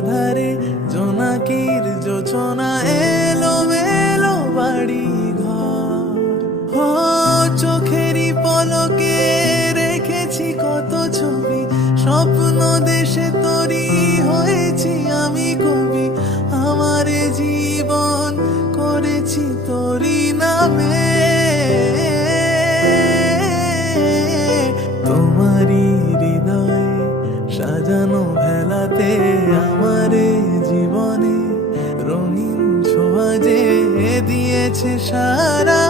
আধারে জোনাকির যোচনা এলো মেলো বাড়ি ঘর। ও চোখেরই পলকে রেখেছি কত ছবি, স্বপ্ন দেশে তরি হয়েছি আমি কবি। আমার এ জীবন করেছি তোরি নামে, তোমারই হৃদয়ে সাজানো ভেলাতে আমার এ জীবনে রঙিন ছোঁয়া যে দিয়েছে সারা